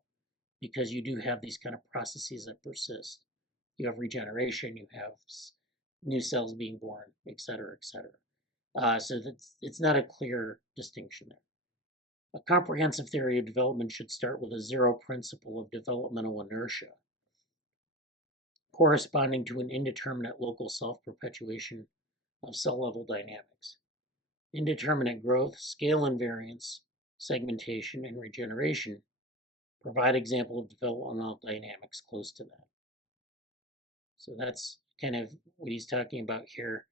because you do have these kind of processes that persist. You have regeneration, you have new cells being born, et cetera, et cetera. So it's not a clear distinction there. A comprehensive theory of development should start with a zero principle of developmental inertia, corresponding to an indeterminate local self-perpetuation of cell-level dynamics. Indeterminate growth, scale invariance, segmentation, and regeneration provide example of developmental dynamics close to that. So that's kind of what he's talking about here.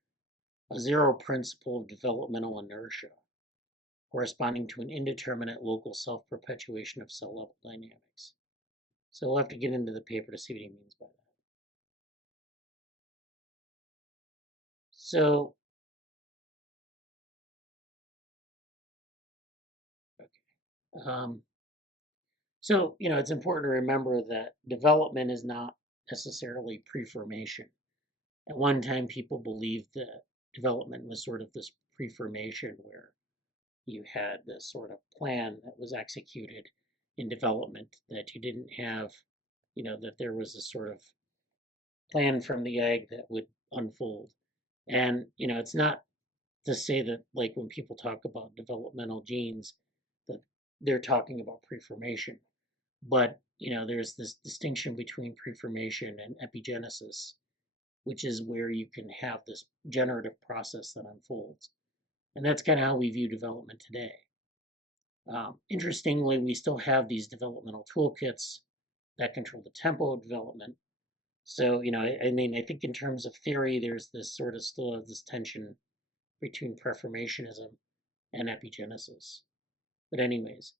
A zero principle of developmental inertia, corresponding to an indeterminate local self-perpetuation of cell-level dynamics. So we'll have to get into the paper to see what he means by that. So, okay. It's important to remember that development is not necessarily pre-formation. At one time, people believed that development was sort of this pre-formation where you had this sort of plan that was executed in development, that you didn't have, that there was a sort of plan from the egg that would unfold. And, it's not to say that, like, when people talk about developmental genes, that they're talking about pre-formation. But, there's this distinction between pre-formation and epigenesis, which is where you can have this generative process that unfolds. And that's kind of how we view development today. Interestingly, we still have these developmental toolkits that control the tempo of development. So, I think in terms of theory, there's this sort of still this tension between preformationism and epigenesis. But anyways,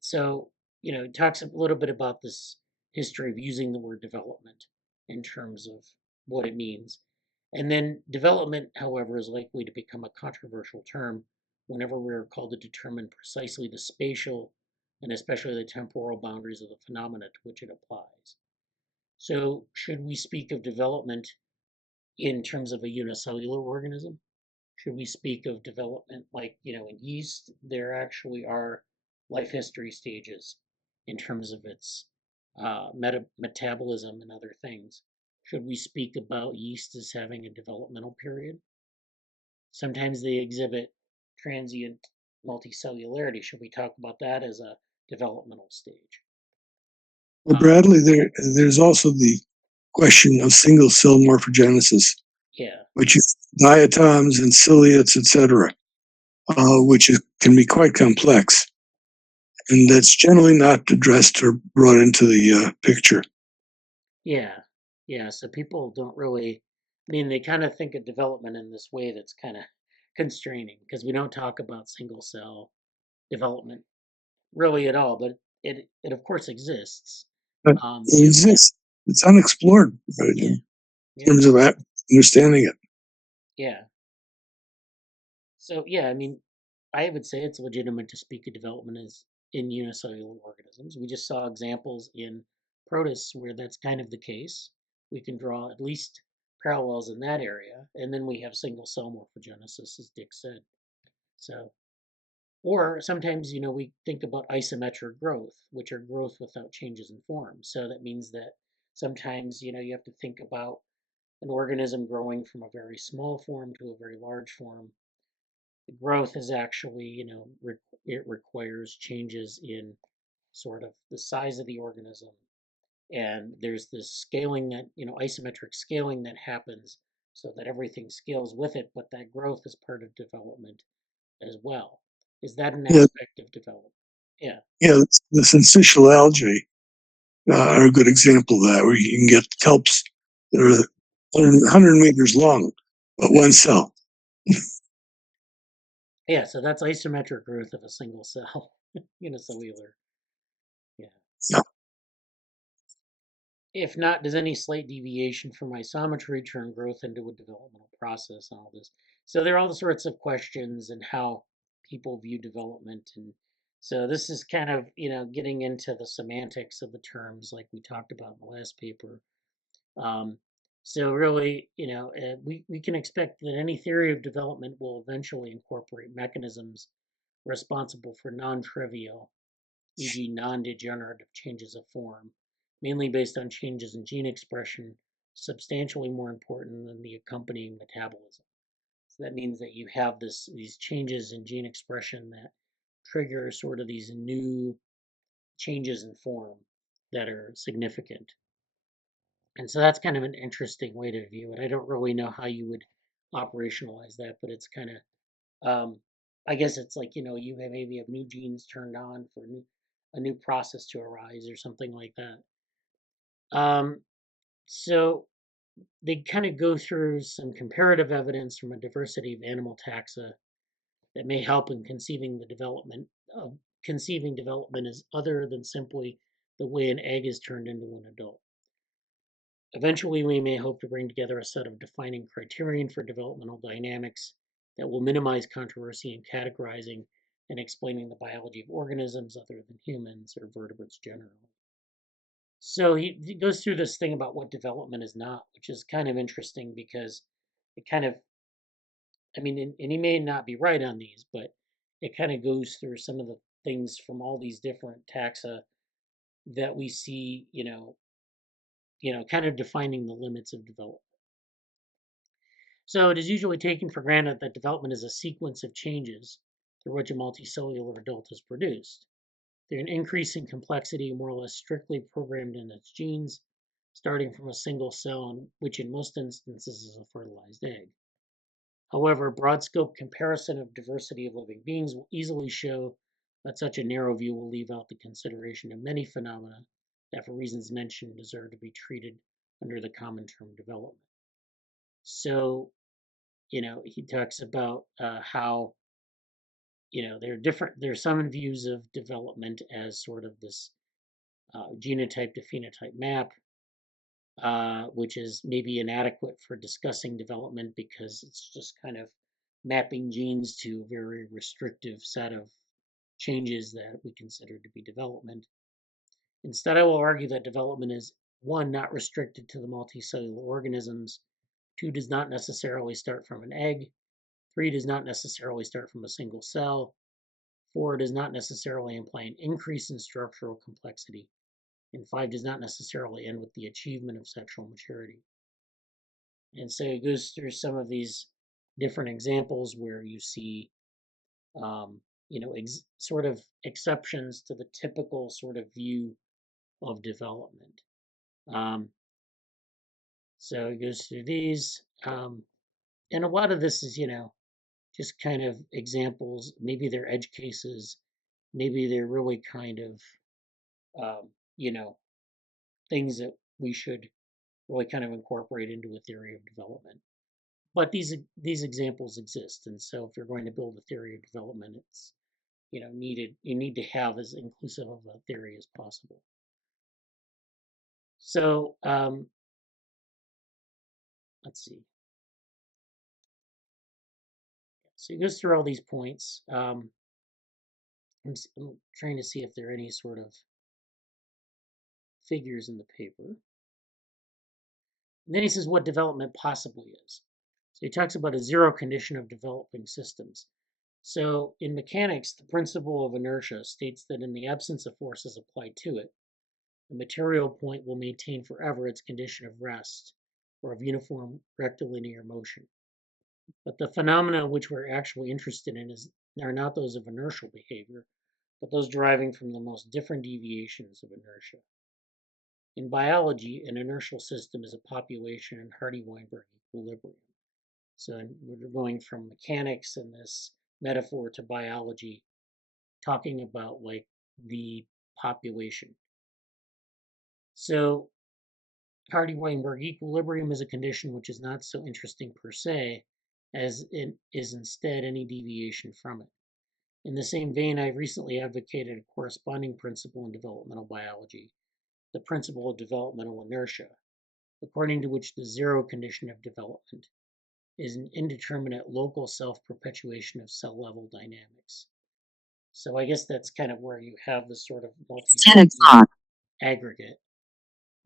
so, it talks a little bit about this history of using the word development in terms of what it means. And then development, however, is likely to become a controversial term whenever we're called to determine precisely the spatial and especially the temporal boundaries of the phenomena to which it applies. So, should we speak of development in terms of a unicellular organism? Should we speak of development like, in yeast, there actually are life history stages in terms of its metabolism and other things? Should we speak about yeast as having a developmental period? Sometimes they exhibit transient multicellularity. Should we talk about that as a developmental stage? Well, Bradley, there's also the question of single cell morphogenesis, Yeah. which is diatoms and ciliates, etc., which can be quite complex. And that's generally not addressed or brought into the picture. Yeah. Yeah. So people don't really, they kind of think of development in this way that's kind of constraining, because we don't talk about single cell development really at all, but it of course exists. But it exists. It's unexplored in terms of understanding it. Yeah. So yeah, I would say it's legitimate to speak of development as in unicellular organisms. We just saw examples in protists where that's kind of the case. We can draw at least parallels in that area, and then we have single cell morphogenesis, as Dick said. So, or sometimes, we think about isometric growth, which are growth without changes in form. So that means that sometimes, you know, you have to think about an organism growing from a very small form to a very large form. The growth is actually, you know, it requires changes in sort of the size of the organism. And there's this scaling that, you know, isometric scaling that happens so that everything scales with it, but that growth is part of development as well. Is that an Yeah, aspect of development? Yeah. yeah. The syncytial algae are a good example of that, where you can get kelps that are 100 meters long, but one cell. Yeah, so that's isometric growth of a single cell, unicellular. Yeah. Yeah. If not, does any slight deviation from isometry turn growth into a developmental process and all this? So there are all the sorts of questions and how people view development. And so this is kind of, you know, getting into the semantics of the terms like we talked about in the last paper. Um, so really, you know, we can expect that any theory of development will eventually incorporate mechanisms responsible for non-trivial, e.g. non-degenerative changes of form, mainly based on changes in gene expression, substantially more important than the accompanying metabolism. So that means that you have these changes in gene expression that trigger sort of these new changes in form that are significant. And so that's kind of an interesting way to view it. I don't really know how you would operationalize that, but it's kind of, I guess it's like, you know, you have maybe have new genes turned on for a new process to arise or something like that. So they kind of go through some comparative evidence from a diversity of animal taxa that may help in conceiving development as other than simply the way an egg is turned into an adult. Eventually, we may hope to bring together a set of defining criterion for developmental dynamics that will minimize controversy in categorizing and explaining the biology of organisms other than humans or vertebrates generally. So he goes through this thing about what development is not, which is kind of interesting because it kind of, I mean, and he may not be right on these, but it kind of goes through some of the things from all these different taxa that we see, kind of defining the limits of development. So it is usually taken for granted that development is a sequence of changes through which a multicellular adult is produced. They're an increase in complexity, more or less strictly programmed in its genes, starting from a single cell, which in most instances is a fertilized egg. However, a broad scope comparison of diversity of living beings will easily show that such a narrow view will leave out the consideration of many phenomena that, for reasons mentioned, deserve to be treated under the common term development. So, he talks about how, there are some views of development as sort of this genotype to phenotype map, which is maybe inadequate for discussing development because it's just kind of mapping genes to a very restrictive set of changes that we consider to be development. Instead, I will argue that development is, one, not restricted to the multicellular organisms, two, does not necessarily start from an egg, three, does not necessarily start from a single cell, four, does not necessarily imply an increase in structural complexity, and five, does not necessarily end with the achievement of sexual maturity. And so it goes through some of these different examples where you see, sort of exceptions to the typical sort of view of development. So it goes through these. And a lot of this is, just kind of examples. Maybe they're edge cases. Maybe they're really kind of, things that we should really kind of incorporate into a theory of development. But these examples exist, and so if you're going to build a theory of development, it's you need to have as inclusive of a theory as possible. So let's see. So he goes through all these points. I'm trying to see if there are any sort of figures in the paper. And then he says what development possibly is. So he talks about a zero condition of developing systems. So in mechanics, the principle of inertia states that in the absence of forces applied to it, the material point will maintain forever its condition of rest or of uniform rectilinear motion. But the phenomena which we're actually interested in are not those of inertial behavior, but those deriving from the most different deviations of inertia. In biology, an inertial system is a population in Hardy-Weinberg equilibrium. So we're going from mechanics in this metaphor to biology, talking about like the population. So Hardy-Weinberg equilibrium is a condition which is not so interesting per se, as it is instead any deviation from it. In the same vein, I recently advocated a corresponding principle in developmental biology, the principle of developmental inertia, according to which the zero condition of development is an indeterminate local self-perpetuation of cell-level dynamics. So I guess that's kind of where you have this sort of multi-cellular aggregate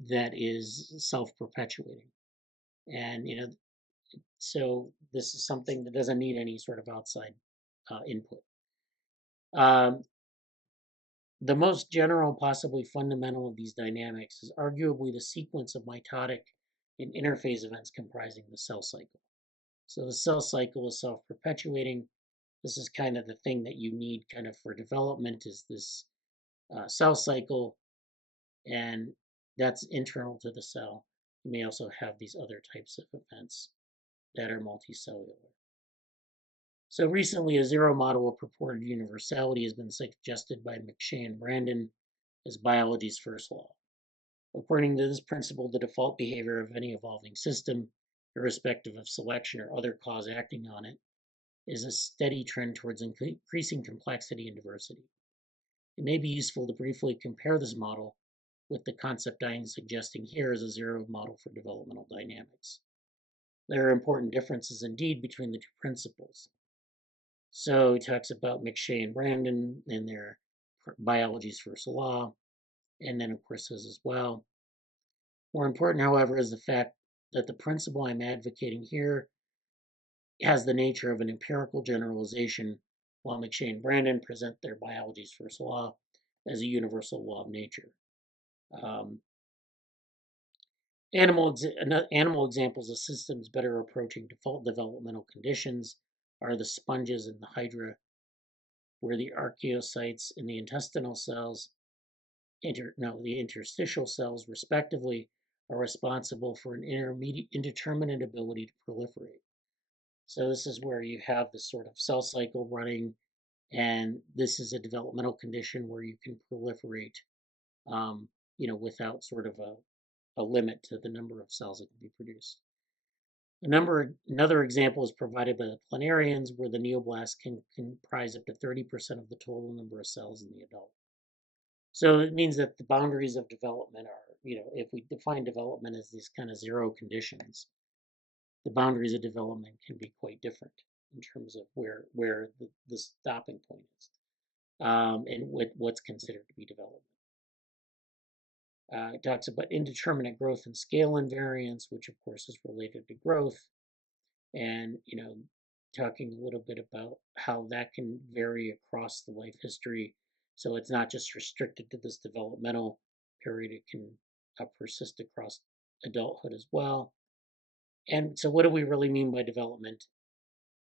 that is self-perpetuating. And, so this is something that doesn't need any sort of outside input. The most general and possibly fundamental of these dynamics is arguably the sequence of mitotic and interphase events comprising the cell cycle. So the cell cycle is self-perpetuating. This is kind of the thing that you need kind of for development, is this cell cycle, and that's internal to the cell. You may also have these other types of events that are multicellular. So recently, a zero model of purported universality has been suggested by McShay and Brandon as biology's first law. According to this principle, the default behavior of any evolving system, irrespective of selection or other cause acting on it, is a steady trend towards increasing complexity and diversity. It may be useful to briefly compare this model with the concept I am suggesting here as a zero model for developmental dynamics. There are important differences indeed between the two principles. So he talks about McShay and Brandon and their biology's first law, and then of course says as well. More important, however, is the fact that the principle I'm advocating here has the nature of an empirical generalization, while McShay and Brandon present their biology's first law as a universal law of nature. Animal examples of systems better approaching default developmental conditions are the sponges and the hydra, where the archaeocytes and the intestinal cells, the interstitial cells, respectively, are responsible for an indeterminate ability to proliferate. So this is where you have this sort of cell cycle running, and this is a developmental condition where you can proliferate, without sort of a limit to the number of cells that can be produced. Another example is provided by the planarians, where the neoblast can comprise up to 30% of the total number of cells in the adult. So it means that the boundaries of development are, if we define development as these kind of zero conditions, the boundaries of development can be quite different in terms of where the stopping point is, and what's considered to be development. It talks about indeterminate growth and scale invariance, which of course is related to growth, and talking a little bit about how that can vary across the life history. So it's not just restricted to this developmental period; it can persist across adulthood as well. And so, what do we really mean by development?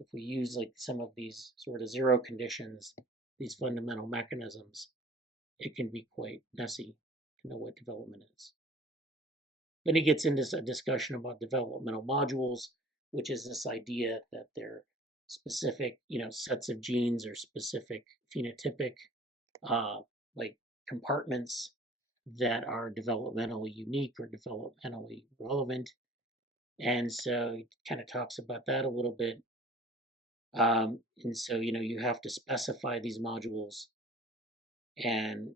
If we use like some of these sort of zero conditions, these fundamental mechanisms, it can be quite messy to know what development is. Then he gets into a discussion about developmental modules, which is this idea that they're specific, sets of genes or specific phenotypic, like compartments that are developmentally unique or developmentally relevant. And so he kind of talks about that a little bit. And so, you have to specify these modules, and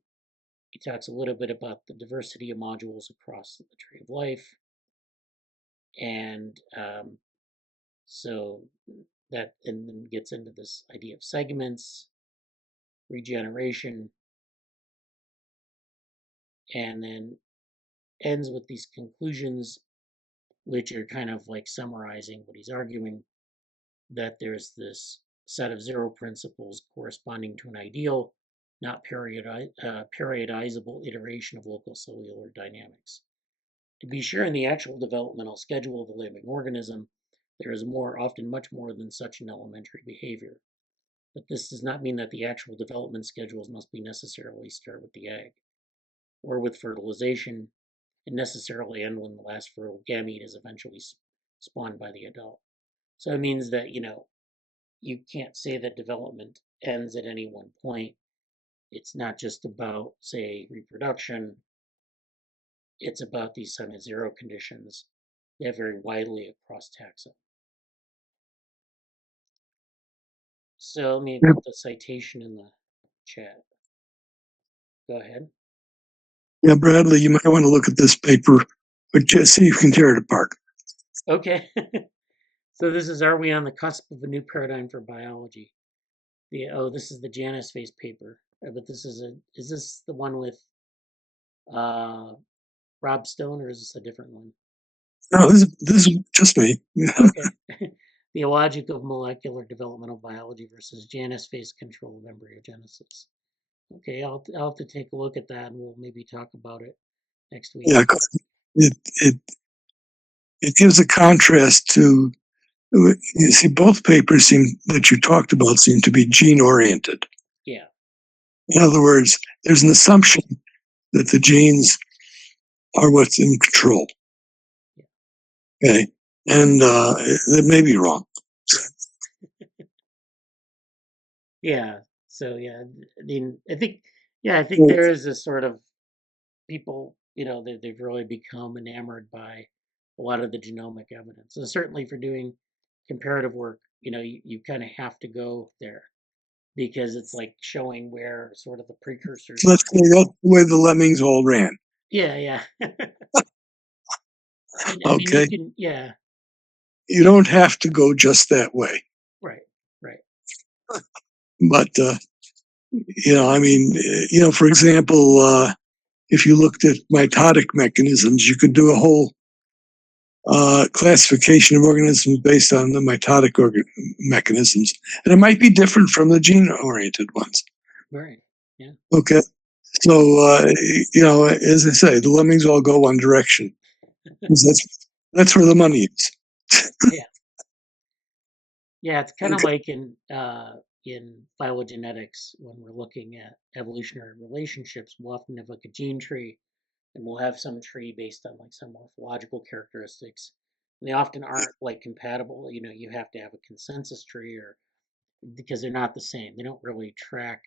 he talks a little bit about the diversity of modules across the tree of life. And so that and then gets into this idea of segments, regeneration, and then ends with these conclusions, which are kind of like summarizing what he's arguing, that there's this set of zero principles corresponding to an ideal not periodizable iteration of local cellular dynamics. To be sure, in the actual developmental schedule of a living organism, there is often much more than such an elementary behavior. But this does not mean that the actual development schedules must be necessarily start with the egg, or with fertilization, and necessarily end when the last fertile gamete is eventually spawned by the adult. So it means that, you can't say that development ends at any one point. It's not just about, say, reproduction. It's about these Sun at zero conditions that vary widely across taxa. So let me put the citation in the chat. Go ahead. Yeah, Bradley, you might want to look at this paper, but just see if you can tear it apart. Okay. So this is, are we on the cusp of a new paradigm for biology? This is the Janus phase paper, but is this the one with Rob Stone, or is this a different one? No, this is just me. Okay. Biological molecular developmental biology versus Janus phase control of embryogenesis. Okay, I'll have to take a look at that, and we'll maybe talk about it next week. Yeah, it gives a contrast to, you see, both papers that you talked about seem to be gene oriented. Yeah. In other words, there's an assumption that the genes are what's in control. Yeah. Okay, and that may be wrong. Yeah. So yeah, I mean, I think there is a sort of people, they've really become enamored by a lot of the genomic evidence, and certainly for doing comparative work, you kind of have to go there because it's like showing where sort of the precursors. Let's say that's the way the lemmings all ran. Yeah. Okay. Yeah. You don't have to go just that way. Right. But, for example, if you looked at mitotic mechanisms, you could do a whole classification of organisms based on the mitotic mechanisms. And it might be different from the gene-oriented ones. Right, yeah. Okay. So, as I say, the lemmings all go one direction. That's where the money is. Yeah. Yeah, it's kind of like in phylogenetics, when we're looking at evolutionary relationships, we'll often have like a gene tree, and we'll have some tree based on like some morphological characteristics. And they often aren't like compatible. You have to have a consensus tree, or because they're not the same. They don't really track,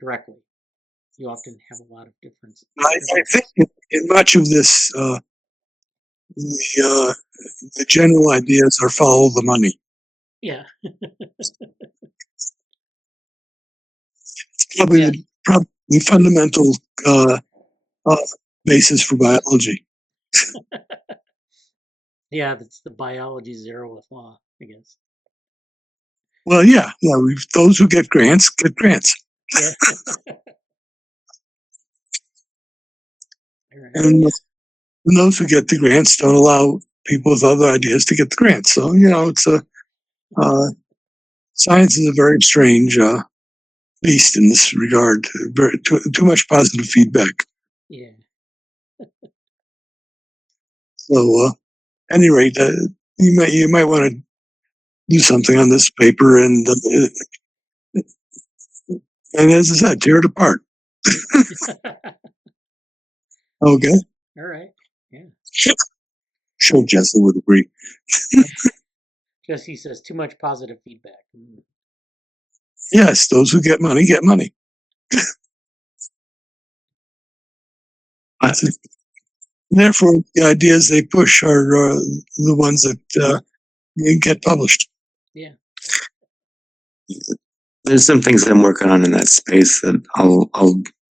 directly. You often have a lot of differences. I think in much of this, the general ideas are follow the money. Yeah. It's probably the fundamental basis for biology. Yeah, that's the biology zeroth law, I guess. Well, yeah. Those who get grants get grants. Yeah. And those who get the grants don't allow people with other ideas to get the grants. So, it's science is a very strange beast in this regard. Too much positive feedback. Yeah. So, at any rate, you might want to do something on this paper, and as I said, tear it apart. Okay. All right. Yeah. Sure, Jesse would agree. Jesse says too much positive feedback. Yes, those who get money get money. I think, therefore, the ideas they push are the ones that get published. Yeah. There's some things I'm working on in that space that I'll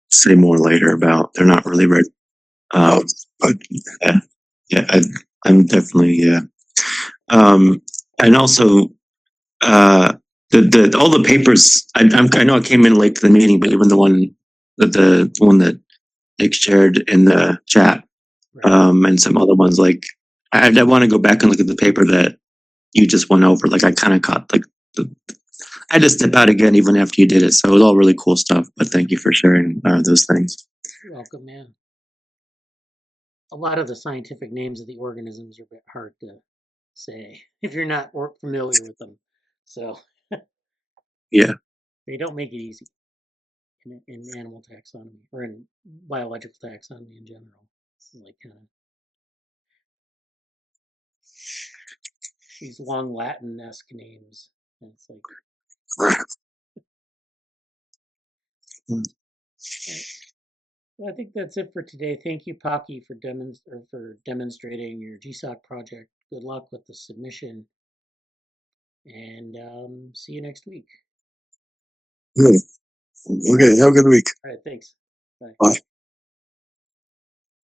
say more later about. They're not really ready. But I'm definitely and also the all the papers. I know I came in late to the meeting, but even the one that Nick shared in the chat, and some other ones, like I want to go back and look at the paper that you just went over. Like I kind of caught like had to step out again even after you did it. So it was all really cool stuff. But thank you for sharing those things. You're welcome, man. A lot of the scientific names of the organisms are a bit hard to say if you're not familiar with them. So Yeah. they don't make it easy in animal taxonomy or in biological taxonomy in general. It's like kind of these long Latin-esque names. And it's like. Right. Well, I think that's it for today. Thank you, Pakhi, for demonstrating your GSoC project. Good luck with the submission, and see you next week. Okay, have a good week. All right, thanks. Bye. Bye.